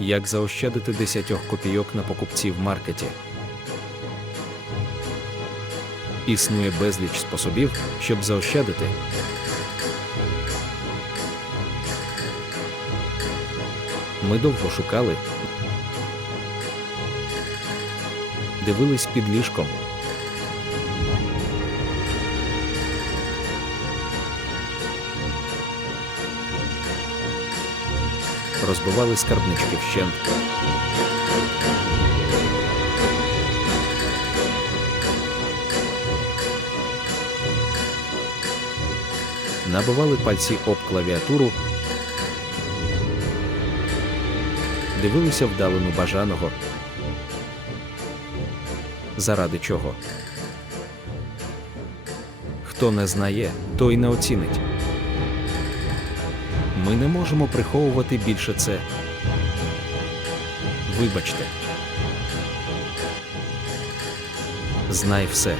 Як заощадити 10 копійок на покупці в маркеті? Існує безліч способів, щоб заощадити. Ми довго шукали, дивились під ліжком. Розбивали скарбнички вщент. Набивали пальці об клавіатуру, дивилися вдалину бажаного. Заради чого? Хто не знає, той не оцінить. Ми не можемо приховувати більше це. Вибачте. Знай все.